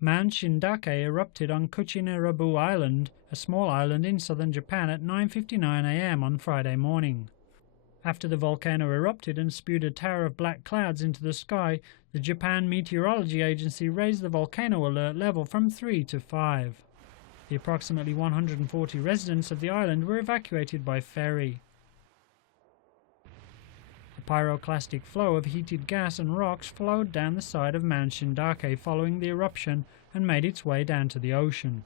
Mount Shindake erupted on Kuchinoerabu Island, a small island in southern Japan, at 9:59 a.m. on Friday morning. After the volcano erupted and spewed a tower of black clouds into the sky, the Japan Meteorology Agency raised the volcano alert level from 3 to 5. The approximately 140 residents of the island were evacuated by ferry. A pyroclastic flow of heated gas and rocks flowed down the side of Mount Shindake following the eruption and made its way down to the ocean.